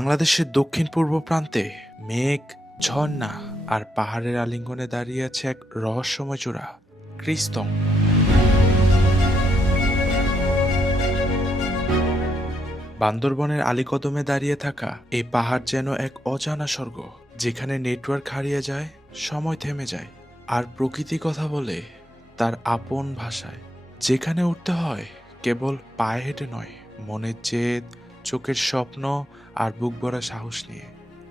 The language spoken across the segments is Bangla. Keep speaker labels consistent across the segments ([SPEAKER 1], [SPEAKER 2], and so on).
[SPEAKER 1] বাংলাদেশের দক্ষিণ পূর্ব প্রান্তে মেঘ, ঝর্ণা আর পাহাড়ের আলিঙ্গনে দাঁড়িয়ে আছে এক রহস্যময় চূড়া, ক্রিস্তং। বান্দরবনের আলীকদমে দাঁড়িয়ে থাকা এই পাহাড় যেন এক অজানা স্বর্গ, যেখানে নেটওয়ার্ক হারিয়ে যায়, সময় থেমে যায়, আর প্রকৃতি কথা বলে তার আপন ভাষায়। যেখানে উঠতে হয় কেবল পায়ে হেঁটে নয়, মনের জেদ চোখের স্বপ্ন আর বুক ভরা সাহস নিয়ে।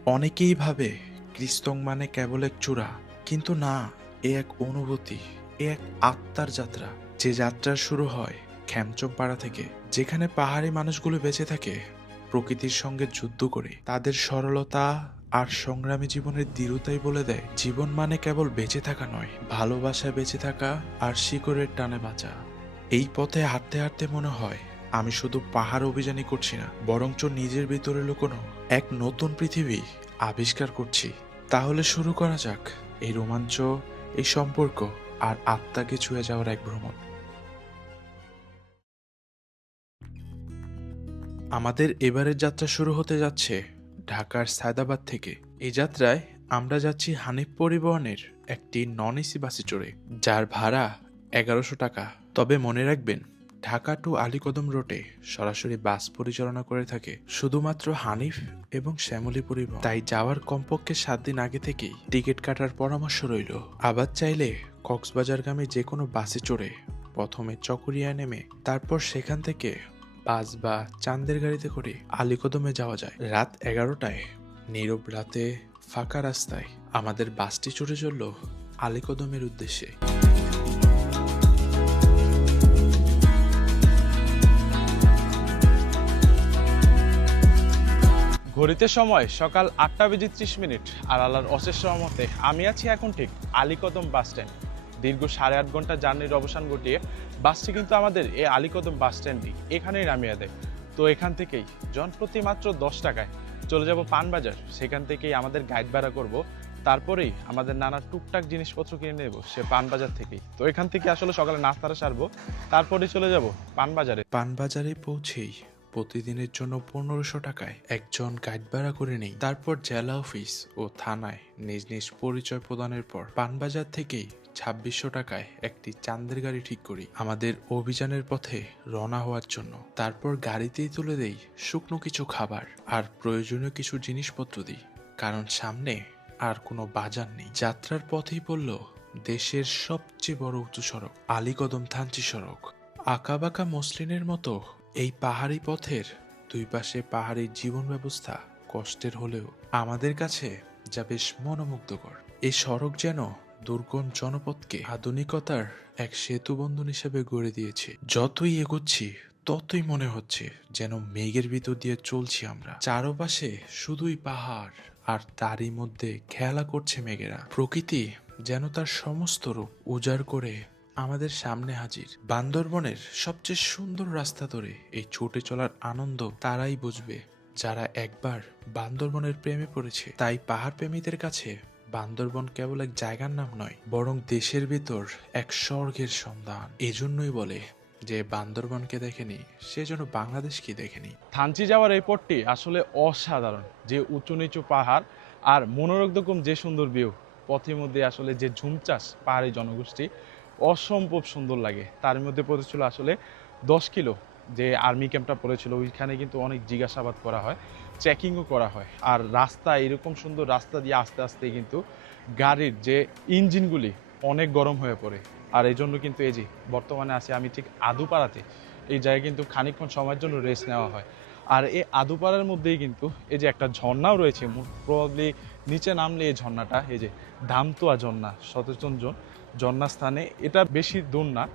[SPEAKER 1] অনেকেই ভাবে ক্রিস্তং মানে কেবল এক চূড়া, কিন্তু না, এ এক অনুভূতি, এ এক আত্মার যাত্রা। যে যাত্রা শুরু হয় খ্যামচমপাড়া থেকে, যেখানে পাহাড়ি মানুষগুলো বেঁচে থাকে, প্রকৃতির সঙ্গে যুদ্ধ করে। তাদের সরলতা আর সংগ্রামী জীবনের দৃঢ়তাই বলে দেয়, জীবন মানে কেবল বেঁচে থাকা নয়, ভালোবাসা বেঁচে থাকা আর শিকড়ের টানে বাঁচা। এই পথে হাঁটতে হাঁটতে মনে হয় আমি শুধু পাহাড় অভিযানই করছি না, বরঞ্চ নিজের ভিতরে লুকোনো এক নতুন পৃথিবী আবিষ্কার করছি। তাহলে শুরু করা যাক, এই রোমাঞ্চ, এই সম্পর্ক আর আত্মাকে ছুঁয়ে যাওয়ার এক ভ্রমণ। আমাদের এবারের যাত্রা শুরু হতে যাচ্ছে ঢাকার সায়দাবাদ থেকে। এই যাত্রায় আমরা যাচ্ছি হানিফ পরিবহনের একটি নন এসি বাসে চড়ে, যার ভাড়া এগারোশো টাকা। তবে মনে রাখবেন ঢাকা টু আলীকদম রোডে সরাসরি বাস পরিচালনা করে থাকে শুধুমাত্র হানিফ এবং শ্যামলী পরিবহন। তাই যাওয়ার কমপক্ষে সাত দিন আগে থেকেই টিকিট কাটার পরামর্শ রইল। আবার চাইলে কক্সবাজারগামী যে কোনো বাসে চড়ে প্রথমে চকরিয়া নেমে তারপর সেখান থেকে বাস বা চান্দের গাড়িতে করে আলীকদমে যাওয়া যায়। রাত এগারোটায় নীরব রাতে ফাঁকা রাস্তায় আমাদের বাসটি চড়ে চলল আলীকদমের উদ্দেশ্যে।
[SPEAKER 2] ঘড়িতে সময় সকাল আটটা বেজে ত্রিশ মিনিট। আর আল্লাহর অশেষ সহমতে আমি আছি এখন ঠিক আলীকদম বাস স্ট্যান্ড দীর্ঘ সাড়ে আট ঘণ্টা জার্নির অবসান ঘটিয়ে বাসটি কিন্তু আমাদের এই আলীকদম বাস স্ট্যান্ডটি এখানেই নামিয়ে দেয়। তো এখান থেকেই জনপ্রতি মাত্র দশ টাকায় চলে যাব পানবাজার। সেখান থেকেই আমাদের গাইড ভাড়া করব। তারপরেই আমাদের নানা টুকটাক জিনিসপত্র কিনে নেব সে পানবাজার থেকেই। তো এখান থেকে আসলে সকালে নাস্তাটা সারবো, তারপরে চলে যাব পানবাজারে।
[SPEAKER 1] পানবাজারে পৌঁছেই প্রতিদিনের জন্য পনেরোশো টাকায় একজন গাইড ভাড়া করে নেই। তারপর জেলা অফিস ও থানায় নিজ নিজ পরিচয় প্রদানের পর পানবাজার থেকেই ছাব্বিশশো টাকায় একটি চান্দের গাড়ি ঠিক করি। আমাদের অভিযানের পথে রওনা হওয়ার জন্য। তারপর গাড়িতেই তুলে দেই শুকনো কিছু খাবার আর প্রয়োজনীয় কিছু জিনিসপত্র দিই। কারণ সামনে আর কোনো বাজার নেই। যাত্রার পথেই পড়ল দেশের সবচেয়ে বড় উঁচু সড়ক আলীকদম থানচি সড়ক। আঁকাবাঁকা মসলিনের মতো এই পাহাড়ি পথের দুই পাশে পাহাড়ি জীবন ব্যবস্থা কষ্টের হলেও আমাদের কাছে যা বেশ মনোমুগ্ধকর। এই সড়ক যেন দুর্গম জনপদকে আধুনিকতার এক সেতু বন্ধন হিসেবে গড়ে দিয়েছে। যতই এগোচ্ছি, ততই মনে হচ্ছে যেন মেঘের ভিতর দিয়ে চলছি আমরা। চারপাশে শুধুই পাহাড় আর তারই মধ্যে খেলা করছে মেঘেরা। প্রকৃতি যেন তার সমস্ত রূপ উজাড় করে আমাদের সামনে হাজির। বান্দরবনের সবচেয়ে সুন্দর রাস্তা ধরে এই ছুটে চলার আনন্দ তারাই বুঝবে। যারা একবার বান্দরবনের প্রেমে পড়েছে, তাই পাহাড় প্রেমীদের কাছে বান্দরবন কেবল এক জায়গার নাম নয়, বরং দেশের ভিতর এক স্বর্গের সন্ধান। এজন্যই বলে যে বান্দরবনকে দেখেনি, সে যেন বাংলাদেশকে দেখেনি।
[SPEAKER 2] থানচি যাওয়ার এই পথটি আসলে অসাধারণ। যে উঁচু নিচু পাহাড় আর মনোরকম যে সুন্দর ভিউ পথের মধ্যে আসলে যে ঝুম চাষ পাহাড়ি জনগোষ্ঠী অসম্ভব সুন্দর লাগে। তার মধ্যে পড়েছিল আসলে দশ কিলো যে আর্মি ক্যাম্পটা পড়েছিল, ওইখানে কিন্তু অনেক জিজ্ঞাসাবাদ করা হয়, চেকিংও করা হয়। আর রাস্তা, এরকম সুন্দর রাস্তা দিয়ে আস্তে আস্তে কিন্তু গাড়ির যে ইঞ্জিনগুলি অনেক গরম হয়ে পড়ে। আর এই জন্য কিন্তু এই যে বর্তমানে আছি আমি ঠিক আদুপাড়াতে, এই জায়গায় কিন্তু খানিকক্ষণ সময়ের জন্য রেস্ট নেওয়া হয়। আর এই আদুপাড়ার মধ্যেই কিন্তু এই যে একটা ঝর্ণাও রয়েছে প্রবাবলি নিচে নামলে এই ঝর্ণাটা, এই যে ধামতুয়া ঝর্ণা সচেতনজন স্থানে এটা বেশি দূর না।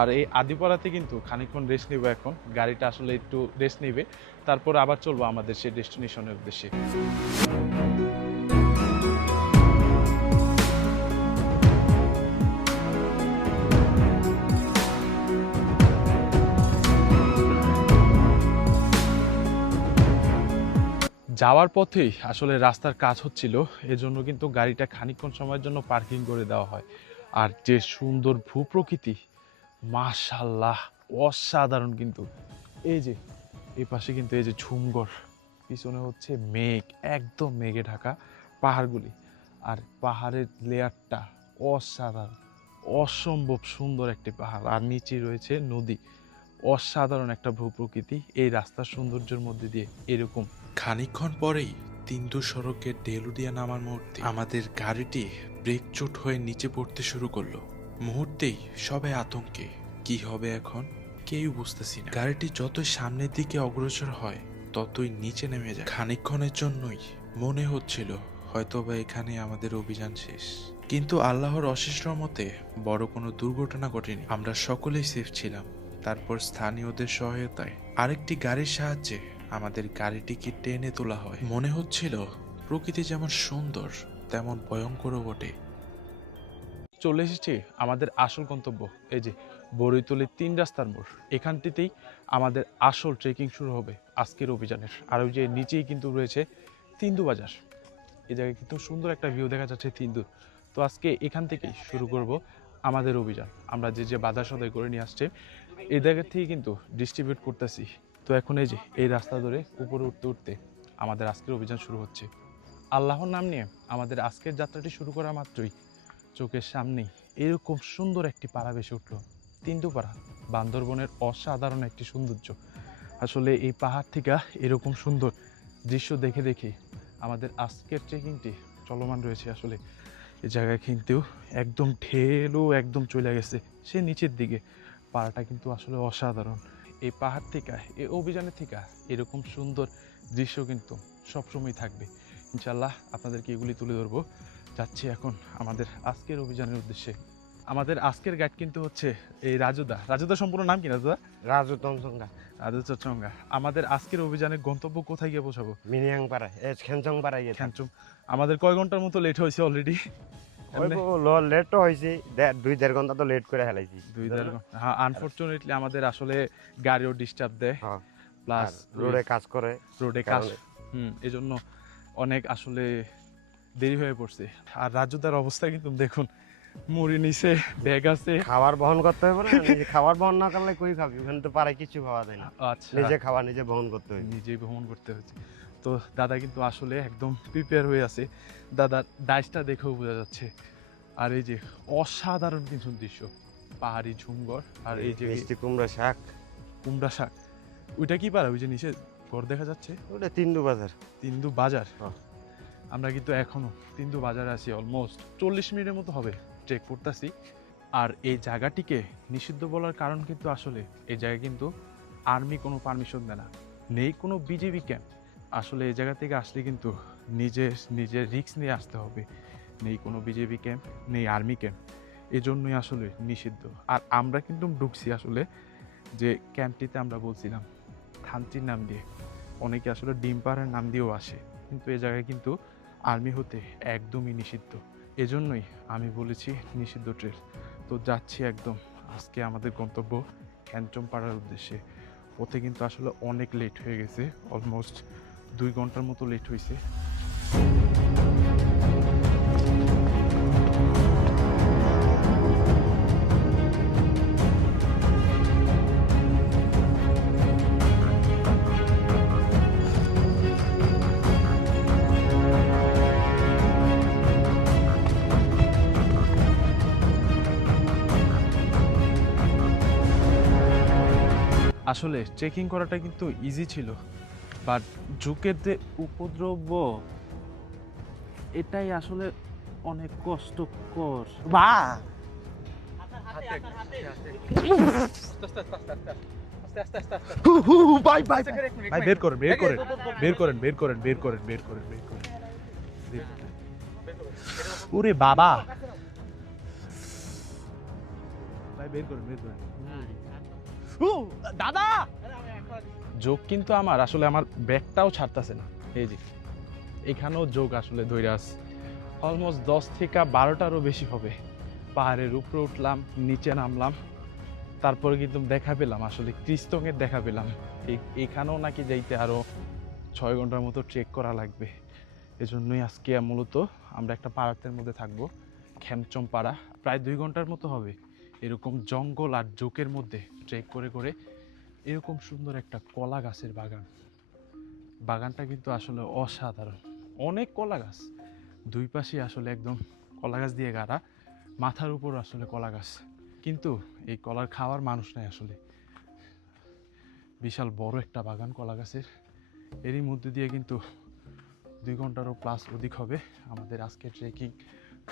[SPEAKER 2] আর এই আদিপাড়াতে কিন্তু খানিকক্ষণ রেস্ট নিব এখন। গাড়িটা আসলে একটু রেস্ট নিবে। তারপর আবার চলবো আমাদের সেই ডেস্টিনেশনের উদ্দেশ্যে। যাওয়ার পথেই আসলে রাস্তার কাজ হচ্ছিল। এজন্য কিন্তু গাড়িটা খানিকক্ষণ সময়ের জন্য পার্কিং করে দেওয়া হয়। আর যে সুন্দর ভূপ্রকৃতি মাশাল্লাহ অসাধারণ কিন্তু। এই যে, এই পাশে কিন্তু এই যে ঝুমঘর, পিছনে হচ্ছে মেঘ, একদম মেঘে ঢাকা পাহাড়গুলি। আর পাহাড়ের লেয়ারটা অসাধারণ, অসম্ভব সুন্দর একটি পাহাড়। আর নিচে রয়েছে নদী, অসাধারণ একটা ভূপ্রকৃতি। এই রাস্তার সৌন্দর্যের মধ্যে দিয়ে এরকম।
[SPEAKER 1] খানিকক্ষণ পরেই তিন্দু সড়কের ডেলুডিয়া নামার মুহূর্তে আমাদের গাড়িটি ব্রেক চোট হয়ে নিচে পড়তে শুরু করল। মুহূর্তেই সবাই আতঙ্কে, কি হবে এখন? কেউ বুঝতেছি না। গাড়িটি যতই সামনের দিকে অগ্রসর হয়, ততই নিচে নেমে যায়। খানিকক্ষণের জন্যই মনে হচ্ছিল হয়তোবা এখানে আমাদের অভিযান শেষ। কিন্তু আল্লাহর অশেষ রহমতে বড় কোনো দুর্ঘটনা ঘটেনি। আমরা সকলেই সেফ ছিলাম। তারপর স্থানীয়দের সহায়তায় আরেকটি গাড়ির সাহায্যে আমাদের গাড়িটিকে টেনে তোলা হয়। মনে হচ্ছিল প্রকৃতি যেমন সুন্দর, তেমন ভয়ঙ্করও বটে।
[SPEAKER 2] চলে এসেছি আমাদের আসল গন্তব্য, এই যে বড়ইতলির তিন রাস্তার মোড়। এখানটিতেই আমাদের আসল ট্রেকিং শুরু হবে আজকের অভিযানের। আর ওই যে নিচেই কিন্তু রয়েছে তিন্দু বাজার। এই জায়গায় কিন্তু সুন্দর একটা ভিউ দেখা যাচ্ছে তিন্দুর। তো আজকে এখান থেকেই শুরু করব আমাদের অভিযান। আমরা যে যে বাজার সদাই করে নিয়ে আসছে এই জায়গা থেকে কিন্তু ডিস্ট্রিবিউট করতেছি। তো এখন এই যে, এই রাস্তা ধরে উপরে উঠতে উঠতে আমাদের আজকের অভিযান শুরু হচ্ছে। আল্লাহর নাম নিয়ে আমাদের আজকের যাত্রাটি শুরু করা মাত্রই চোখের সামনেই এরকম সুন্দর একটি পাড়া বেশি উঠল। তিনটুপাড়া, বান্দরবনের অসাধারণ একটি সৌন্দর্য। আসলে এই পাহাড় থেকে এরকম সুন্দর দৃশ্য দেখে দেখে আমাদের আজকের ট্রেকিংটি চলমান রয়েছে আসলে। এই জায়গায় কিন্তু একদম ঢেলও একদম চলে গেছে। সে নিচের দিকে। পাড়াটা কিন্তু আসলে অসাধারণ। এই পাহাড় থেকে এই অভিযানের থেকে এরকম সুন্দর দৃশ্য কিন্তু সবসময় থাকবে। ইনশাল্লাহ আপনাদেরকে এগুলি তুলে ধরবো। যাচ্ছি এখন আমাদের আজকের অভিযানের উদ্দেশ্যে। আমাদের আজকের গাইড কিন্তু হচ্ছে এই রাজুদা। রাজুদা সম্পূর্ণ নাম কি রাজুদা?
[SPEAKER 3] রাজু তমসঙ্গা
[SPEAKER 2] রাজু চচঙ্গা আমাদের আজকের অভিযানের গন্তব্য কোথায় গিয়ে পৌঁছাবো?
[SPEAKER 3] মিনিয়াং পাড়া এ খেনচং পাড়া গিয়ে।
[SPEAKER 2] খ্যানচুম আমাদের কয় ঘণ্টার মতো লেট হয়েছে অলরেডি
[SPEAKER 3] লেট হয়েছে দুই দেড় ঘণ্টা তো লেট করে হেলাইছি।
[SPEAKER 2] দুই দেড় ঘণ্টা। হ্যাঁ আনফর্চুনেটলি আমাদের আসলে গাড়িও ডিস্টার্ব দেয়।
[SPEAKER 3] হ্যাঁ।
[SPEAKER 2] প্লাস
[SPEAKER 3] রোডে কাজ করে।
[SPEAKER 2] রোডে কাজ হুম অনেক আসলে দেরি হয়ে পড়ছে। আর রাজুদার অবস্থা কিন্তু দেখুন মুড়ি নিচে ব্যাগ আছে।
[SPEAKER 3] খাবার বহন করতে হবে না নিজে খাবার বহন না করলে কই খাবি? ওখানে তো পারে কিছু খাওয়া যায় না।
[SPEAKER 2] আচ্ছা।
[SPEAKER 3] নিজে খাওয়া নিজে বহন করতে হবে।
[SPEAKER 2] নিজেই বহন করতে হচ্ছে। তো দাদা কিন্তু আসলে একদম প্রিপেয়ার হয়ে আছে। দাদার ডাইসটা দেখেও বোঝা যাচ্ছে। আর এই যে অসাধারণ কিছু দৃশ্য পাহাড়ি ঝুমঘর আর এই যে
[SPEAKER 3] মিষ্টি কুমড়া শাক।
[SPEAKER 2] কুমড়া শাক। ওইটা কি পারা ওই যে নিচে ঘর দেখা যাচ্ছে?
[SPEAKER 3] ওটা তিনটু বাজার।
[SPEAKER 2] তিন্দু বাজার?
[SPEAKER 3] হ্যাঁ।
[SPEAKER 2] আমরা কিন্তু এখনও তিন্দু বাজারে আছি অলমোস্ট চল্লিশ মিনিটের মতো হবে। ট্রেক করতেছি। আর এই জায়গাটিকে নিষিদ্ধ বলার কারণ কিন্তু আসলে এই জায়গায় কিন্তু আর্মি কোনো পারমিশন দেয় না। নেই কোনো বিজেপি ক্যাম্প আসলে এই জায়গা থেকে আসলে কিন্তু নিজে, নিজের রিস্ক নিয়ে আসতে হবে। নেই কোনো বিজেপি ক্যাম্প নেই আর্মি ক্যাম্প এই জন্যই আসলে নিষিদ্ধ। আর আমরা কিন্তু ঢুকছি আসলে যে ক্যাম্পটিতে আমরা বলছিলাম, থানচির নাম দিয়ে। অনেকে আসলে ডিম পাহাড়ের নাম দিয়েও আসে। কিন্তু এ জায়গায় কিন্তু আর্মি হতে একদমই নিষিদ্ধ। এজন্যই আমি বলেছি নিষিদ্ধ ট্রেল তো যাচ্ছি একদম। আজকে আমাদের গন্তব্য হ্যান্ডচম পাড়ার উদ্দেশ্যে। পথে কিন্তু আসলে অনেক লেট হয়ে গেছে অলমোস্ট দুই ঘণ্টার মতো লেট হয়েছে আসলে চেকিং করাটা কিন্তু ইজি ছিল বাট ঝুঁকেতে উপদ্রব্য এটাই আসলে অনেক কষ্টকর।
[SPEAKER 3] বা!
[SPEAKER 2] ভাই ভাই ভাই বের করেন বের করেন বের করেন বের করেন বের করেন বের করেন বের করেন। ওরে বাবা! ভাই বের করেন বের করেন। দাদা! যোগ কিন্তু আমার, আসলে আমার ব্যাগটাও ছাড়তেছে না। এই যে, এখানেও যোগ আসলে ধরে আছে অলমোস্ট দশ থেকে বারোটারও বেশি হবে। পাহাড়ের উপরে উঠলাম, নিচে নামলাম, তারপরে কিন্তু দেখা পেলাম, আসলে ক্রিস্তঙের দেখা পেলাম। এখানেও নাকি যাইতে আরও ছয় ঘণ্টার মতো ট্রেক করা লাগবে। এজন্যই আজকে মূলত আমরা একটা পাড়াতের মধ্যে থাকব খ্যামচম পাড়া প্রায় দুই ঘণ্টার মতো হবে। এরকম জঙ্গল আর জোকের মধ্যে ট্রেক করে করে এরকম সুন্দর একটা কলা গাছের বাগান। বাগানটা কিন্তু আসলে অসাধারণ। অনেক কলা গাছ। দুই পাশে আসলে একদম কলা গাছ দিয়ে গাড়া। মাথার উপর আসলে কলা গাছ। কিন্তু এই কলার খাওয়ার মানুষ নাই আসলে। বিশাল বড় একটা বাগান কলা গাছের। এরই মধ্যে দিয়ে কিন্তু দুই ঘন্টারও প্লাস অধিক হবে আমাদের আজকে ট্রেকিং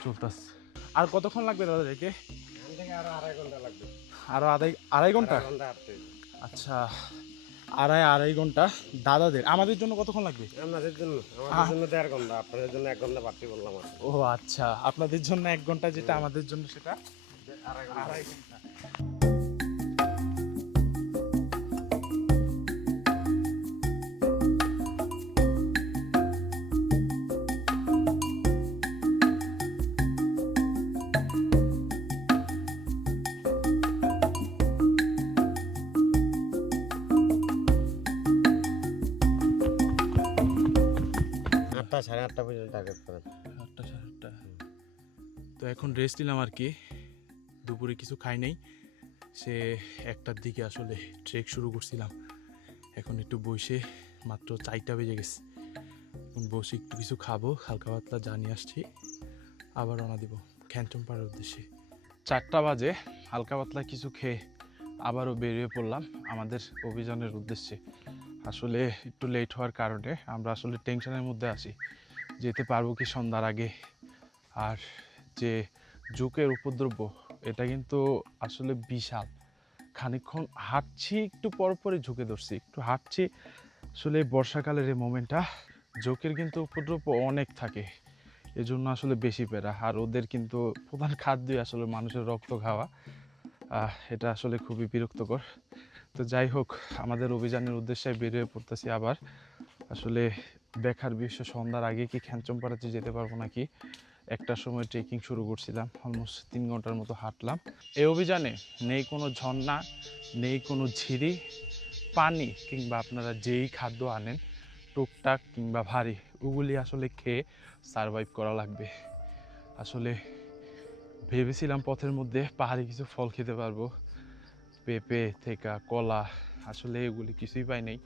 [SPEAKER 2] চলতেছে। আর কতক্ষণ লাগবে দাদা রেখে?
[SPEAKER 3] এখান থেকে আরও আড়াই ঘণ্টা লাগবে।
[SPEAKER 2] আরও আড়াই আড়াই
[SPEAKER 3] ঘণ্টা? ঘণ্টা।
[SPEAKER 2] আচ্ছা আড়াই আড়াই ঘণ্টা দাদাদের। আমাদের জন্য কতক্ষণ লাগবে?
[SPEAKER 3] আমাদের জন্য। আমাদের জন্য দেড় ঘণ্টা আপনাদের জন্য এক ঘণ্টা বাড়তি বললাম
[SPEAKER 2] ও আচ্ছা আপনাদের জন্য এক ঘণ্টা যেটা আমাদের জন্য সেটা?
[SPEAKER 3] আড়াই
[SPEAKER 2] ঘণ্টা।
[SPEAKER 3] আটটা পর্যন্ত
[SPEAKER 2] আটটা, সাড়ে আটটা। তো এখন রেস্ট নিলাম আর কি। দুপুরে কিছু খাই নাই। সে একটার দিকে আসলে ট্রেক শুরু করছিলাম। এখন একটু বসে মাত্র চারটা বেজে গেছে। এখন বসে একটু কিছু খাব, হালকা পাতলা জানিয়ে আসছি। আবার রওনা দিব খ্যানচম পাড়ার উদ্দেশ্যে। চারটা বাজে, হালকা পাতলা কিছু খেয়ে আবারও বেরিয়ে পড়লাম আমাদের অভিযানের উদ্দেশ্যে। আসলে একটু লেট হওয়ার কারণে আমরা আসলে টেনশনের মধ্যে আছি। যেতে পারব কি সন্ধ্যার আগে। আর যে জোকের উপদ্রব্য, এটা কিন্তু আসলে বিশাল। খানিকক্ষণ হাঁটছি, একটু পর পরে ঝুঁকে ধরছি। একটু হাঁটছি, আসলে বর্ষাকালের এই মোমেন্টটা জোকের কিন্তু উপদ্রব্য অনেক থাকে। এজন্য আসলে বেশি পেরা আর ওদের কিন্তু প্রধান খাদ্যই আসলে মানুষের রক্ত খাওয়া। এটা আসলে খুবই বিরক্তকর। তো যাই হোক, আমাদের অভিযানের উদ্দেশ্যে বেরিয়ে পড়তেছি আবার। আসলে দেখার বিষয় সন্ধ্যার আগে কি খ্যানচমপাড়াতে যেতে পারব নাকি? একটার সময় ট্রেকিং শুরু করছিলাম অলমোস্ট তিন ঘণ্টার মতো হাঁটলাম। এই অভিযানে নেই কোনো ঝর্ণা, নেই কোনো ঝিরি, পানি কিংবা আপনারা যেই খাদ্য আনেন, টুকটাক কিংবা ভারী, ওগুলি আসলে খেয়ে সারভাইভ করা লাগবে। আসলে ভেবেছিলাম পথের মধ্যে পাহাড়ি কিছু ফল খেতে পারব, পেঁপে, থেকা, কলা, আসলে এগুলি কিছুই পাই নাই।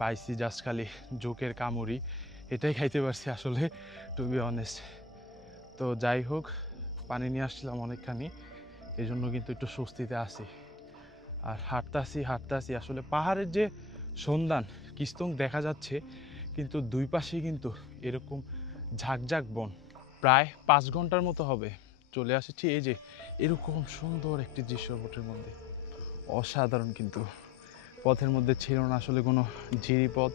[SPEAKER 2] পাইছি জাস্ট খালি জোকের কামড়ি এটাই খাইতে পারছি আসলে টু বি অনেস্ট তো যাই হোক, পানি নিয়ে আসছিলাম অনেকখানি এই জন্য কিন্তু একটু স্বস্তিতে আছি। আর হাঁটতে আসি হাঁটতে আসি আসলে পাহাড়ের যে সন্ধান, কিস্তং দেখা যাচ্ছে, কিন্তু দুই পাশে কিন্তু এরকম ঝাঁকঝাঁক বন। প্রায় পাঁচ ঘণ্টার মতো হবে। চলে আসেছি এই যে, এরকম সুন্দর একটি দৃশ্যপটের মধ্যে। অসাধারণ কিন্তু। পথের মধ্যে ছিল না আসলে কোনো ঝিরিপথ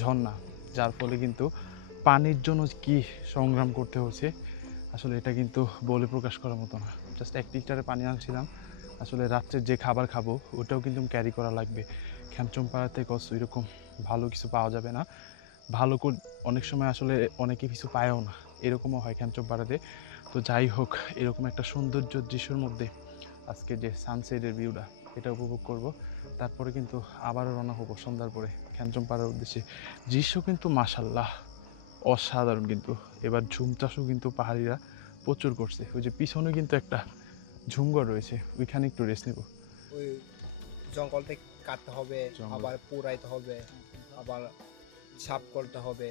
[SPEAKER 2] ঝর্ণা, যার ফলে কিন্তু পানির জন্য কি সংগ্রাম করতে হচ্ছে, আসলে এটা কিন্তু বলে প্রকাশ করার মতো না। জাস্ট এক লিটারে পানি আনছিলাম, আসলে রাত্রে যে খাবার খাব, ওটাও কিন্তু ক্যারি করা লাগবে। খ্যামচম পাড়াতে কস এরকম ভালো কিছু পাওয়া যাবে না। ভালো করে, অনেক সময় আসলে অনেকে কিছু পায়ও না, এরকমও হয় খ্যামচম পাড়াতে তো যাই হোক, এরকম একটা সৌন্দর্য দৃশ্যের মধ্যে আজকে যে সানসেটের ভিউটা এটা উপভোগ করব। তারপরে কিন্তু আবারও রওনা হব সন্ধ্যার পরে খ্যানচম পাড়ার উদ্দেশ্যে। দৃশ্য কিন্তু মাসাল্লাহ অসাধারণ কিন্তু। এবার ঝুম চাষও কিন্তু পাহাড়িরা প্রচুর করছে। ওই যে পিছনে কিন্তু একটা ঝুমঘর রয়েছে ওইখানে একটু রেস্ট নেব।
[SPEAKER 4] ওই জঙ্গল থেকে কাটতে হবে আবার পুরাইতে হবে আবার সাপ করতে হবে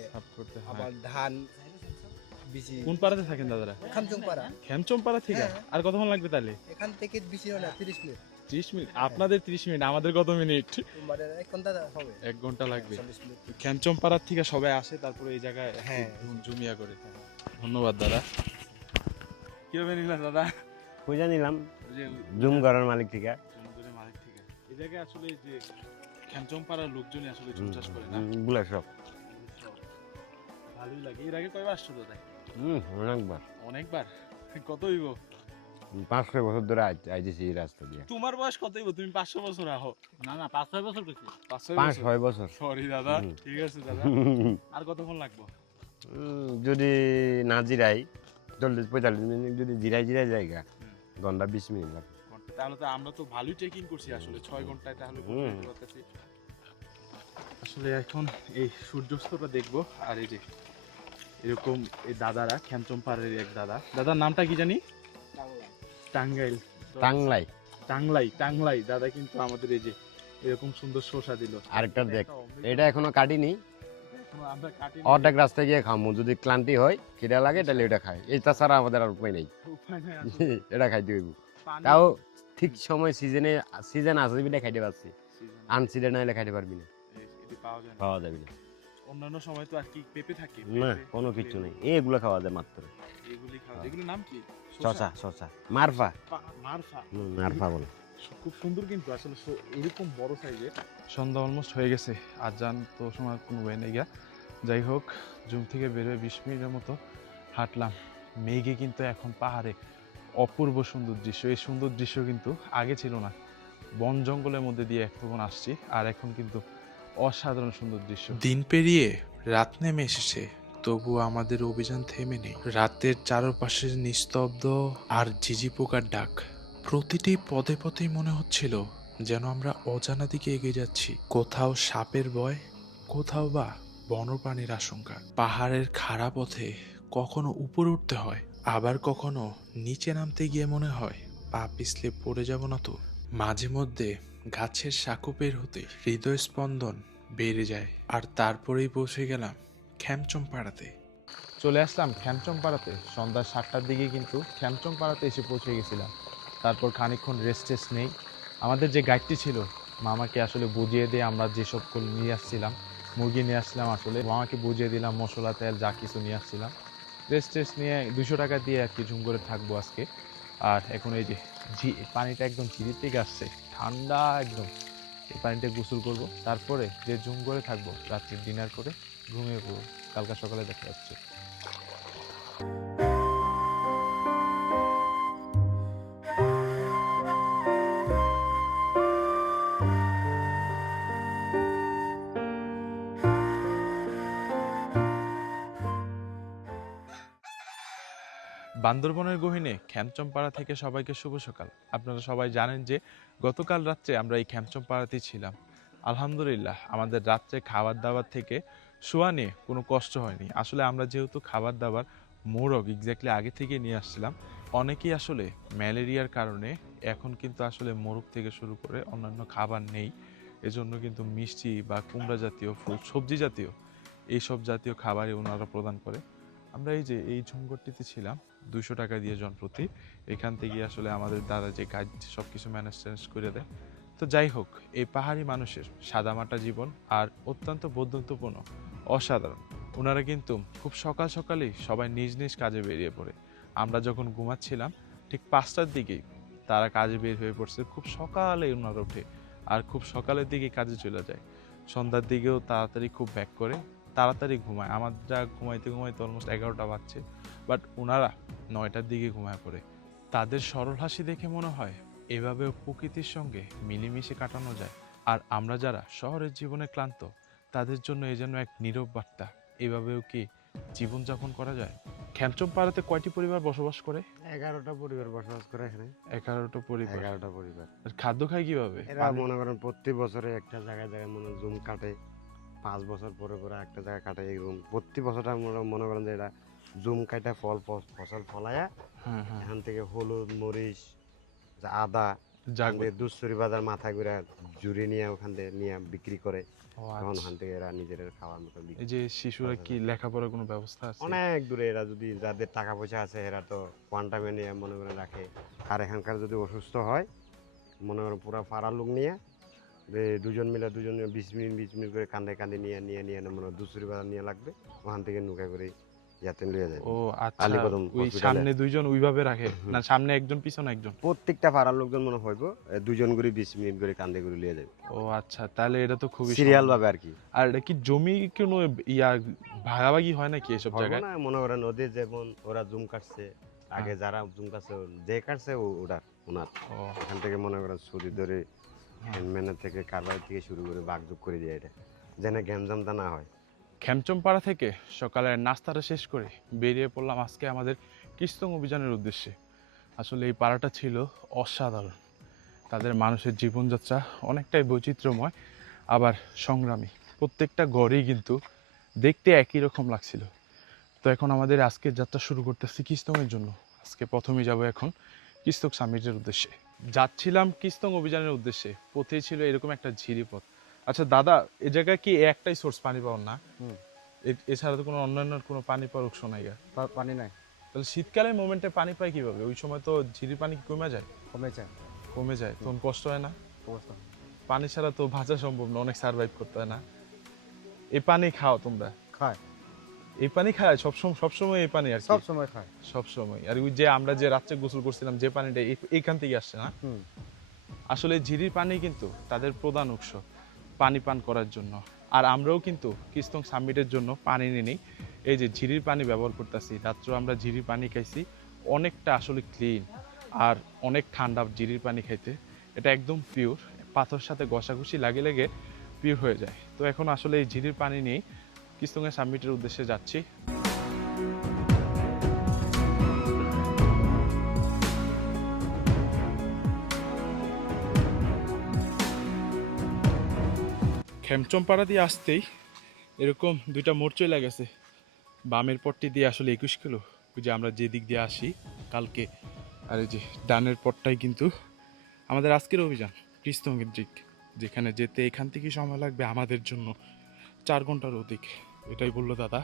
[SPEAKER 4] আবার ধান
[SPEAKER 2] কোন পাড়াতে থাকেন দাদারা?
[SPEAKER 4] খামচুং পাড়া।
[SPEAKER 2] খ্যামচম পাড়া থেকে?
[SPEAKER 4] হ্যাঁ।
[SPEAKER 2] আর কতক্ষণ লাগবে তাহলে?
[SPEAKER 4] এখান থেকে বেশি না তিরিশ মিনিট।
[SPEAKER 2] ত্রিশ মিনিট? আপনাদের ত্রিশ মিনিট আমাদের কত মিনিট?
[SPEAKER 4] মানে এক ঘণ্টা হবে
[SPEAKER 2] এক ঘণ্টা লাগবে।
[SPEAKER 4] চল্লিশ মিনিট
[SPEAKER 2] খ্যামচম পাড়ার থেকে সবাই আসে তারপরে এই জায়গায়
[SPEAKER 4] হ্যাঁ।
[SPEAKER 2] জুমিয়া করে। ধন্যবাদ দাদা। কীভাবে নিলেন দাদা?
[SPEAKER 3] পূজা নিলাম
[SPEAKER 2] যে
[SPEAKER 3] জুম করার মালিক থেকে।
[SPEAKER 2] মালিক থেকে। এই জায়গায় আসলে যে খ্যামচম পাড়ার লোকজনই আসলে ঝুম চাষ করে না?
[SPEAKER 3] গুলা সব।
[SPEAKER 2] ভালোই লাগে। এর আগে কয়বার আসছো দাদা
[SPEAKER 3] হুম অনেকবার।
[SPEAKER 2] অনেকবার? কত হইব?
[SPEAKER 3] পাঁচ ছয় বছর ধরে আইতেছি এই রাস্তা দিয়ে।
[SPEAKER 2] তোমার বয়স কত হইব? তুমি পাঁচশো বছর আহো।
[SPEAKER 5] না না পাঁচ ছয় বছর করছি
[SPEAKER 2] পাঁচ ছয়
[SPEAKER 3] পাঁচ
[SPEAKER 2] বছর?
[SPEAKER 3] ছয় বছর।
[SPEAKER 2] সরি দাদা। ঠিক আছে দাদা। আর কতক্ষণ লাগবো?
[SPEAKER 3] যদি না জিরাই চল্লিশ পঁয়তাল্লিশ মিনিট যদি জিরাই জিরাই জায়গা ঘণ্টা বিশ মিনিট লাগবে
[SPEAKER 2] তাহলে তো আমরা তো ভালোই ট্রেকিং করছি আসলে ছয় ঘন্টায় তাহলে। আসলে এখন এই সূর্যাস্তটা দেখব আর এই যে এরকম এই দাদারা খ্যামচম পাড়ের এক দাদা। দাদার নামটা কি জানি? টাঙ্গাইল।
[SPEAKER 3] টাংলাই
[SPEAKER 2] টাংলাই টাংলাই দাদা কিন্তু আমাদের এই যে এরকম সুন্দর শসা দিল।
[SPEAKER 3] আরেকটা দেখ এটা এখনও কাটিনি। অর্ধেক রাস্তায় গিয়ে খামু যদি ক্লান্তি হয় খিদা লাগে তাহলে এটা খাই এটা ছাড়া আমাদের আর উপায় নেই। এটা খাইতে হইব। তাও ঠিক সময় সিজনে সিজন আছে বিটা খাইতে পারছি। আনসিজন হলে খাইতে পারবি না।
[SPEAKER 2] পাওয়া
[SPEAKER 3] খাওয়া যাবে না।
[SPEAKER 2] অন্যান্য সময় তো আর কি পেঁপে থাকে?
[SPEAKER 3] না কোনো কিছু নেই। এগুলো খাওয়া যায় মাত্র।
[SPEAKER 2] এগুলি খাওয়া। এগুলোর নাম কি?
[SPEAKER 3] শশা শশা মারফা।
[SPEAKER 2] মারফা।
[SPEAKER 3] মারফা বলে।
[SPEAKER 2] খুব সুন্দর কিন্তু আসলে এরকম বড় সাইজের সন্ধ্যা অলমোস্ট হয়ে গেছে আর যান তো সময় কোনো ওয়ে নেই গা। যাই হোক জুম থেকে বেরোয় বিশ মিনিটের মতো হাঁটলাম। মেঘে কিন্তু এখন পাহাড়ে অপূর্ব সুন্দর দৃশ্য। এই সুন্দর দৃশ্য কিন্তু আগে ছিল না। বন জঙ্গলের মধ্যে দিয়ে এখন আসছি আর এখন কিন্তু অসাধারণ সুন্দর দৃশ্য।
[SPEAKER 1] দিন পেরিয়ে রাত নেমে এসেছে। তবু আমাদের অভিযান থেমে নেই। রাতের চারপাশের নিস্তব্ধ আর ঝিঝি পোকার ডাক। প্রতিটি পদে পথেই মনে হচ্ছিল যেন আমরা অজানা দিকে এগিয়ে যাচ্ছি। কোথাও সাপের ভয়, কোথাও বা বন্যপ্রাণীর আশঙ্কা। পাহাড়ের খাড়া পথে কখনো উপরে উঠতে হয়, আবার কখনো নিচে নামতে গিয়ে মনে হয়, পা পিছলে পড়ে যাব না তো। মাঝে মধ্যে গাছের বের হতে হৃদয় স্পন্দন বেড়ে যায়, আর তারপরেই পৌঁছে গেলাম। খ্যামচম পাড়াতে
[SPEAKER 2] চলে আসলাম খ্যামচং পাড়াতে সন্ধ্যা সাতটার দিকে কিন্তু খ্যামচং পাড়াতে এসে পৌঁছে গেছিলাম। তারপর খানিকক্ষণ রেস্ট টেস্ট নেই। আমাদের যে গাইডটি ছিল, মামাকে আসলে বুঝিয়ে দিয়ে আমরা যেসব নিয়ে আসছিলাম, মুরগি নিয়ে আসছিলাম আসলে, মামাকে বুঝিয়ে দিলাম, মশলা, তেল, যা কিছু নিয়ে আসছিলাম। রেস্ট টেস্ট নিয়ে দুশো টাকা দিয়ে আর কি ঝুম করে থাকব আজকে। আর এখন এই যে ঝি, পানিটা একদম ঝিরির থেকে ঠান্ডা একদম। এই পানিটা গোসল করব। তারপরে যে ঝুম করে থাকব, রাত্রির ডিনার করে ঘুমিয়ে পড়ব কালকা সকালে দেখা যাচ্ছে বান্দরবনের গহিনে খ্যামচমপাড়া থেকে সবাইকে শুভ সকাল। আপনারা সবাই জানেন যে গতকাল রাত্রে আমরা এই খ্যামচমপাড়াতেই ছিলাম। আলহামদুলিল্লাহ, আমাদের রাত্রে খাবার দাবার থেকে শোয়া নিয়ে কোনো কষ্ট হয়নি। আসলে আমরা যেহেতু খাবার দাবার মোরগ এক্স্যাক্টলি আগে থেকে নিয়ে আসছিলাম, অনেকেই আসলে ম্যালেরিয়ার কারণে এখন কিন্তু আসলে মোরগ থেকে শুরু করে অন্যান্য খাবার নেই। এজন্য কিন্তু মিষ্টি বা কুমড়া জাতীয় ফ্রুট সবজি জাতীয়, এইসব জাতীয় খাবারই ওনারা প্রদান করে। আমরা এই যে এই ঝুমঘরটিতে ছিলাম দুশো টাকা দিয়ে জন প্রতি, এখান থেকে আসলে আমাদের দাদা যে কাজ সব কিছু ম্যানেজ ট্যানেজ করে দেয়। তো যাই হোক, এই পাহাড়ি মানুষের সাদামাটা জীবন আর অত্যন্ত বৌদ্ধত্বপূর্ণ অসাধারণ। ওনারা কিন্তু খুব সকাল সকালেই সবাই নিজ নিজ কাজে বেরিয়ে পড়ে। আমরা যখন ঘুমাচ্ছিলাম, ঠিক পাঁচটার দিকেই তারা কাজে বের হয়ে পড়ছে। খুব সকালে ওনারা ওঠে আর খুব সকালের দিকে কাজে চলে যায়। সন্ধ্যার দিকেও তাড়াতাড়ি খুব ব্যাক করে, তাড়াতাড়ি ঘুমায়। আমার যা ঘুমাইতে ঘুমাইতে অলমোস্ট এগারোটা বাজছে বাট ওনারা নয়টার দিকে ঘুমায় পড়ে। তাদের সরল হাসি দেখে মনে হয় এভাবেও প্রকৃতির সঙ্গে মিলেমিশে কাটানো যায়। আর আমরা যারা শহরের জীবনে ক্লান্ত তাদের জন্য এ যেন এক নীরব বার্তা। এভাবেও কি জীবনযাপন করা যায়? খ্যামচম পাড়াতে কয়টি পরিবার বসবাস করে?
[SPEAKER 3] এগারোটা পরিবার বসবাস করে এখানে।
[SPEAKER 2] এগারোটা পরিবার।
[SPEAKER 3] এগারোটা পরিবার।
[SPEAKER 2] আর খাদ্য খায় কীভাবে?
[SPEAKER 3] এরা মনে করেন প্রতি বছরে একটা জায়গায় জায়গায় মনে জুম কাটে পাঁচ বছর পরে পরে একটা জায়গায় কাটে এরকম প্রতি বছরটা মনে- মনে করেন যে এরা জুম কাটা ফল ফসল ফলায়া
[SPEAKER 2] হ্যাঁ হ্যাঁ।
[SPEAKER 3] এখান থেকে হলুদ মরিচ আদা ওখান দুশ্চুরি বাজার মাথা ঘুরে জুড়ে নিয়ে ওখান থেকে নিয়ে বিক্রি করে। তখন
[SPEAKER 2] আচ্ছা।
[SPEAKER 3] ওখান থেকে এরা নিজেদের খাওয়ার মতো বিক্রি
[SPEAKER 2] এই যে শিশুরা কি লেখাপড়ার কোনো ব্যবস্থা আছে?
[SPEAKER 3] অনেক দূরে এরা যদি যাদের টাকা পয়সা আছে এরা তো কোয়ান্টামে নিয়ে মনে করে রাখে। আর এখানকার যদি অসুস্থ হয় মনে করো পুরো পাড়ার লোক নিয়ে যে দুজন মিলে দুজন মিলে বিশ মিনিট বিশ মিনিট করে কান্দে কান্দে নিয়ে নিয়ে নিয়ে মনে হয় দুসুরি বাজার নিয়ে লাগবে ওখান থেকে নৌকা করে ইয়াতে লিয়ে যায়।
[SPEAKER 2] ও আচ্ছা ওই সামনে দুইজন ওইভাবে রাখে? না সামনে একজন পিছনে একজন?
[SPEAKER 3] প্রত্যেকটা পাড়ার লোকজন মনে হইব এ, দুজন করে বিশ মিনিট করে কান্দে করে লিয়ে যাবে
[SPEAKER 2] ও আচ্ছা তাহলে এটা তো খুবই
[SPEAKER 3] সিরিয়াল ভাবে আর কি।
[SPEAKER 2] আর এটা কি জমি কোনো ইয়া ভাগাভাগি হয় নাকি এসব জায়গায়?
[SPEAKER 3] না মনে করেন নদীর যেমন ওরা জুম কাটছে আগে যারা জুম কাটছে যে কাটছে ও- ওটার ওনার। এখান থেকে মনে করেন ছুরি ধরে
[SPEAKER 2] হ্যাঁ।
[SPEAKER 3] হ্যান্ডম্যানের থেকে কারবার থেকে শুরু করে বাগযোগ করে দিয়ে এটা যেন গ্যামজামটা না হয়।
[SPEAKER 2] খ্যামচমপাড়া থেকে সকালের নাস্তাটা শেষ করে বেরিয়ে পড়লাম আজকে আমাদের কিস্তং অভিযানের উদ্দেশ্যে। আসলে এই পাড়াটা ছিল অসাধারণ। তাদের মানুষের জীবনযাত্রা অনেকটাই বৈচিত্র্যময়, আবার সংগ্রামী। প্রত্যেকটা ঘরেই কিন্তু দেখতে একই রকম লাগছিল। তো এখন আমাদের আজকের যাত্রা শুরু করতেছি কিস্তংয়ের জন্য। আজকে প্রথমে যাব এখন কিস্তক সামিটের উদ্দেশ্যে। যাচ্ছিলাম কিস্তং অভিযানের উদ্দেশ্যে। পথে ছিল এরকম একটা ঝিরি পথ আচ্ছা দাদা এ জায়গায় কি একটাই সোর্স পানি পাওয়ার না? এছাড়া তো কোনো অন্যান্য কোনো পানি পাওয়ার উৎস নাই।
[SPEAKER 3] পানি নাই।
[SPEAKER 2] তাহলে শীতকালে মোমেন্টে পানি পায় কীভাবে? ওই সময় তো ঝিরি পানি কমে যায়?
[SPEAKER 3] কমে যায়।
[SPEAKER 2] কমে যায় তখন কষ্ট হয় না? পানি ছাড়া তো ভাজা সম্ভব না অনেক সার্ভাইভ করতে হয় না। এই পানি খাও তোমরা।
[SPEAKER 3] খায়।
[SPEAKER 2] এই পানি খায় সবসময় সবসময় এই পানি আর
[SPEAKER 3] সব
[SPEAKER 2] কি।
[SPEAKER 3] সময় খায়।
[SPEAKER 2] সবসময়। আর ওই যে আমরা যে রাত্রে গোসল করছিলাম যে পানিটা এই- এইখান থেকে আসছে না? আসলে ঝিরির পানি কিন্তু তাদের প্রধান উৎস। পানি পান করার জন্য। আর আমরাও কিন্তু কিস্তং সামিটের জন্য পানি নিয়ে নিই। এই যে ঝিরির পানি ব্যবহার করতেছি, রাত্রেও আমরা ঝিরির পানি খাইছি, অনেকটা আসলে ক্লিন আর অনেক ঠান্ডা ঝিরির পানি খাইতে। এটা একদম পিওর পাথর সাথে ঘষাঘষি লাগে লেগে পিওর হয়ে যায়। তো এখন আসলে এই ঝিরির পানি নিয়েই কিস্তংয়ের সামিটের উদ্দেশ্যে যাচ্ছি। খেমচমপাড়া দিয়ে আসতেই এরকম দুইটা মোড় চলে গেছে। বামের পটটি দিয়ে আসলে একুশ কিলো। যে আমরা যেদিক দিয়ে আসি কালকে, আর এই যে ডানের পটটাই কিন্তু আমাদের আজকের অভিযান, কৃষ্ণকেন্দ্রিক, যেখানে যেতে এখান থেকে সময় লাগবে আমাদের জন্য। চার ঘণ্টার অধিক, এটাই বলল দাদা।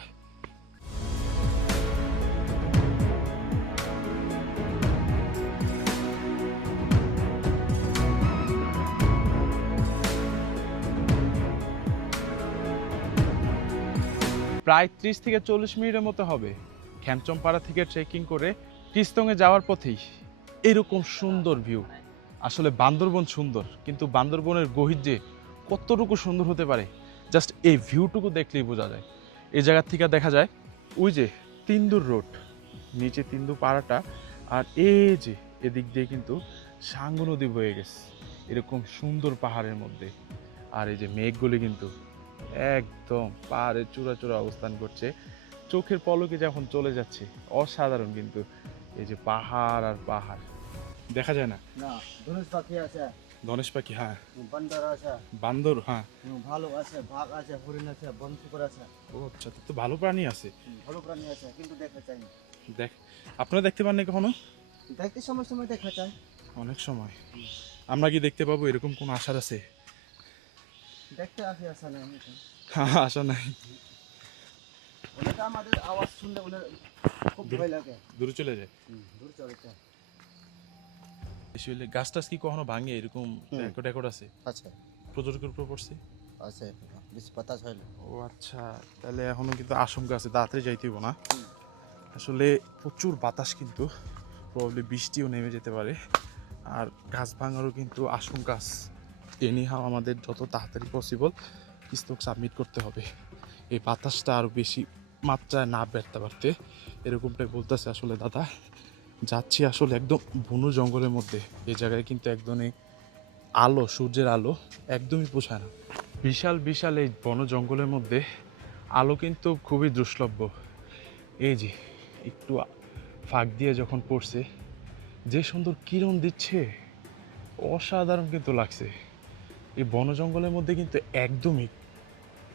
[SPEAKER 2] প্রায় ত্রিশ থেকে চল্লিশ মিনিটের মতো হবে। খ্যামচমপাড়া থেকে ট্রেকিং করে কৃস্তঙে যাওয়ার পথেই। এরকম সুন্দর ভিউ আসলে বান্দরবন সুন্দর, কিন্তু বান্দরবনের গহির যে কতটুকু সুন্দর হতে পারে জাস্ট এই ভিউটুকু দেখলেই বোঝা যায়। এই জায়গার থেকে দেখা যায়, ওই যে তিন্দুর রোড, নিচে তিন্দু পাড়াটা, আর এই যে এদিক দিয়ে কিন্তু সাঙ্গু নদী বয়ে গেছে। এরকম সুন্দর পাহাড়ের মধ্যে। আর এই যে মেঘগুলি কিন্তু একদম পাহাড়ের চূড়া চূড়া অবস্থান করছে। চোখের পলকে যখন চলে যাচ্ছে অসাধারণ কিন্তু এই যে পাহাড় আর পাহাড়। দেখা যায় না?
[SPEAKER 4] না ধনুষ পাখি আছে।
[SPEAKER 2] ধনেশ পাখি হ্যাঁ।
[SPEAKER 4] বান্দর আছে।
[SPEAKER 2] বান্দর হ্যাঁ।
[SPEAKER 4] ভালো আছে বাঘ আছে হরিণ আছে বন শুকর আছে।
[SPEAKER 2] ও আচ্ছা তো ভালো প্রাণী আছে।
[SPEAKER 4] ভালো প্রাণী আছে কিন্তু দেখা চাই না।
[SPEAKER 2] দেখ আপনারা দেখতে পাননি কখনো?
[SPEAKER 4] দেখতে সময় সময় দেখা যায়।
[SPEAKER 2] অনেক সময়। আমরা কি দেখতে পাবো? এরকম কোনো আশার আছে?
[SPEAKER 4] দেখতে আসে আসে না
[SPEAKER 2] হ্যাঁ নাই।
[SPEAKER 4] ওনাটা আমাদের আওয়াজ শুনলে ওনার খুব ভয় লাগে।
[SPEAKER 2] দূরে চলে যায়।
[SPEAKER 4] দূর চলেছে
[SPEAKER 2] বেশি হলে গাছ টাছ কি কখনো ভাঙে? এরকম
[SPEAKER 4] হুম।
[SPEAKER 2] রেকর্ড রেকর্ড আছে? প্রযোজকের উপর পড়ছে?
[SPEAKER 4] আছে বেশি বাতাস হয়
[SPEAKER 2] ও আচ্ছা তাহলে এখনও কিন্তু আশঙ্কা আছে তাড়াতাড়ি যাইতে না। আসলে প্রচুর বাতাস কিন্তু প্রবলি বৃষ্টিও নেমে যেতে পারে। আর গাছ ভাঙারও কিন্তু আশঙ্কা আছে। এনিহাও আমাদের যত তাড়াতাড়ি পসিবল কিস্তক সাবমিট করতে হবে। এই বাতাসটা আরও বেশি মাত্রায় না বেরতে পারতে এরকমটাই বলতেছে আসলে দাদা। যাচ্ছি আসলে একদম বনু জঙ্গলের মধ্যে। এই জায়গায় কিন্তু একদমই আলো, সূর্যের আলো একদমই পোষায় না। বিশাল বিশাল এই বন জঙ্গলের মধ্যে আলো কিন্তু খুবই দুষ্লভ্য এই যে একটু ফাঁক দিয়ে যখন পড়ছে, যে সুন্দর কিরণ দিচ্ছে, অসাধারণ কিন্তু লাগছে। এই বন জঙ্গলের মধ্যে কিন্তু একদমই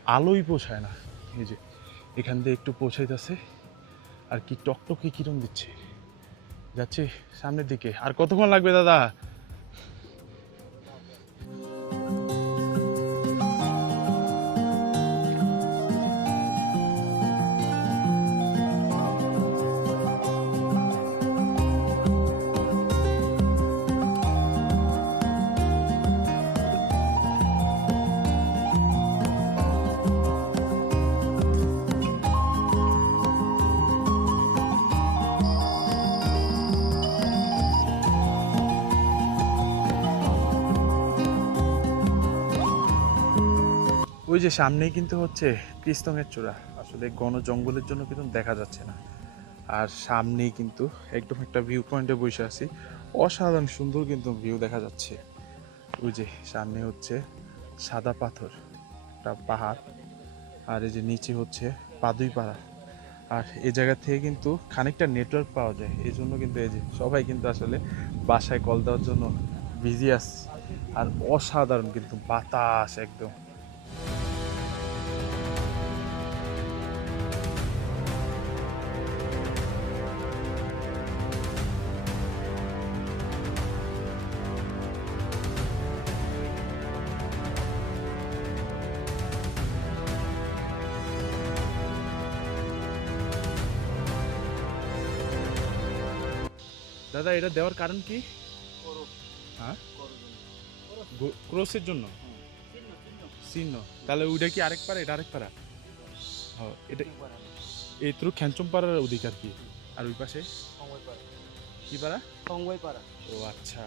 [SPEAKER 2] আলোই পোষায় না। এই যে, এখান দিয়ে একটু পৌঁছাইতেছে, আর কি টকটকে কিরম দিচ্ছে। যাচ্ছে সামনের দিকে। আর কতক্ষণ লাগবে দাদা? ওই যে সামনেই কিন্তু হচ্ছে কৃস্তঙের চূড়া। আসলে ঘন জঙ্গলের জন্য কিন্তু দেখা যাচ্ছে না। আর সামনেই কিন্তু একদম একটা ভিউ পয়েন্টে বসে আছি। অসাধারণ সুন্দর কিন্তু ভিউ দেখা যাচ্ছে। ওই যে সামনে হচ্ছে সাদা পাথর, একটা পাহাড়, আর এই যে নিচে হচ্ছে পাদুই পাড়া আর এ জায়গা থেকে কিন্তু খানিকটা নেটওয়ার্ক পাওয়া যায়। এই জন্য কিন্তু এই যে সবাই কিন্তু আসলে বাসায় কল দেওয়ার জন্য বিজি আসছে আর অসাধারণ কিন্তু বাতাস একদম। দাদা, এটা দেওয়ার কারণ কি? হ্যাঁ?
[SPEAKER 4] করো
[SPEAKER 2] ক্রসের জন্য?
[SPEAKER 4] চিহ্ন।
[SPEAKER 2] তাহলে ওইটা কি আরেক পারা এটা আরেক পারা ও এটা এই তোর খ্যাঞ্চম পাড়ার অধিকার কি? আর ওই পাশে? কি পারা ও আচ্ছা।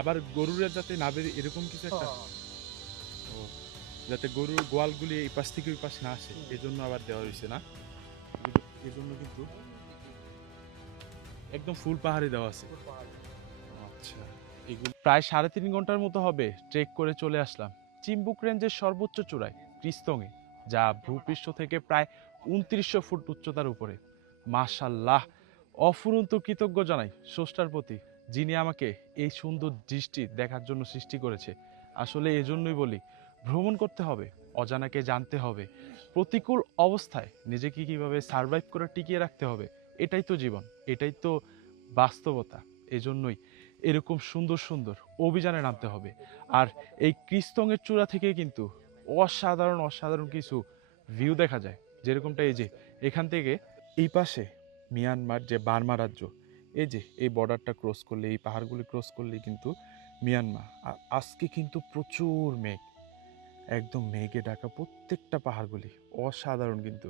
[SPEAKER 2] আবার গরুরা যাতে না বেরিয়ে এরকম কিছু একটা? ও, যাতে গরুর গোয়ালগুলি এই পাশ থেকে ওই পাশ না আসে এই জন্য আবার দেওয়া হয়েছে না? এই জন্য কিন্তু একদম ফুল পাহাড়ে দেওয়া আছে। আচ্ছা এগুলো প্রায় সাড়ে তিন ঘণ্টার মতো হবে ট্রেক করে চলে আসলাম চিম্বুক রেঞ্জের সর্বোচ্চ চূড়ায় ক্রিস্তঙে যা ভূপৃষ্ঠ থেকে প্রায় উনত্রিশশো ফুট উচ্চতার উপরে। মাশাল্লাহ অফুরন্ত কৃতজ্ঞ জানাই স্রষ্টার প্রতি যিনি আমাকে এই সুন্দর দৃষ্টি দেখার জন্য সৃষ্টি করেছে। আসলে এজন্যই বলি ভ্রমণ করতে হবে অজানাকে জানতে হবে। প্রতিকূল অবস্থায় নিজেকে কীভাবে সার্ভাইভ করে টিকিয়ে রাখতে হবে এটাই তো জীবন, এটাই তো বাস্তবতা। এজন্যই এরকম সুন্দর সুন্দর অভিযানে নামতে হবে। আর এই ক্রিস্তঙের চূড়া থেকে কিন্তু অসাধারণ অসাধারণ কিছু ভিউ দেখা যায়। যেরকমটা এই যে এখান থেকে এই পাশে মিয়ানমার যে বার্মা রাজ্য, এই যে এই বর্ডারটা ক্রস করলে, এই পাহাড়গুলি ক্রস করলেই কিন্তু মিয়ানমার। আর আজকে কিন্তু প্রচুর মেঘ, একদম মেঘে ঢাকা প্রত্যেকটা পাহাড়গুলি অসাধারণ কিন্তু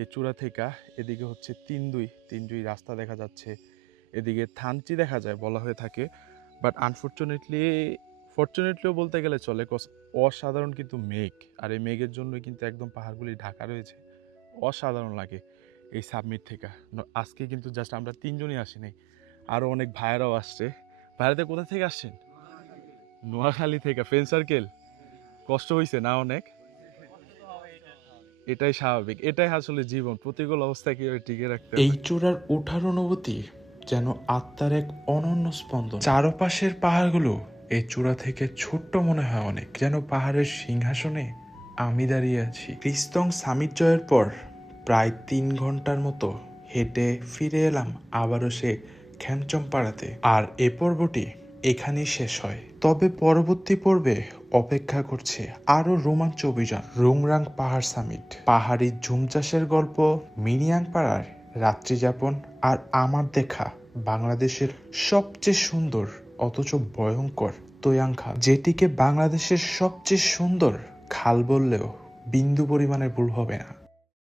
[SPEAKER 2] এই চূড়া থেকে এদিকে হচ্ছে তিন দুই তিন দুই রাস্তা দেখা যাচ্ছে। এদিকে থানচি দেখা যায় বলা হয়ে থাকে। বাট আনফর্চুনেটলি ফর্চুনেটলিও বলতে গেলে চলে, cause অসাধারণ কিন্তু মেঘ। আর এই মেঘের জন্য কিন্তু একদম পাহাড়গুলি ঢাকা রয়েছে। অসাধারণ লাগে এই সাবমিট থেকে। আজকে কিন্তু জাস্ট আমরা তিনজনই আসি নাই আরও অনেক ভাইয়েরাও আসছে। ভাইয়াদের কোথা থেকে আসছেন? নোয়াখালী থেকে ফ্রেন্ড সার্কেল কষ্ট হয়েছে না অনেক? এটাই স্বাভাবিক এটাই আসলে জীবন। প্রতিকূল অবস্থায় কীভাবে টিকে রাখতে
[SPEAKER 1] এই চূড়ার ওঠার অনুভূতি যেন আত্মার এক অনন্য স্পন্দন। চারপাশের পাহাড়গুলো এই চূড়া থেকে ছোট্ট মনে হয় অনেক যেন পাহাড়ের সিংহাসনে আমি দাঁড়িয়ে আছি। ক্রিস্তং সামিট জয়ের পর প্রায় তিন ঘণ্টার মতো হেঁটে ফিরে এলাম আবারও সে খ্যামচম পাড়াতে আর এ পর্বটি এখানেই শেষ হয়। তবে পরবর্তী পর্বে অপেক্ষা করছে আরও রোমাঞ্চ অভিযান। রুমরাং পাহাড় সামিট। পাহাড়ি ঝুম চাষের গল্প মিনিয়াং পাড়ার রাত্রিযাপন আর আমার দেখা বাংলাদেশের সবচেয়ে সুন্দর অথচ ভয়ঙ্কর তোয়াং খাল যেটিকে বাংলাদেশের সবচেয়ে সুন্দর খাল বললেও বিন্দু পরিমাণে ভুল হবে না।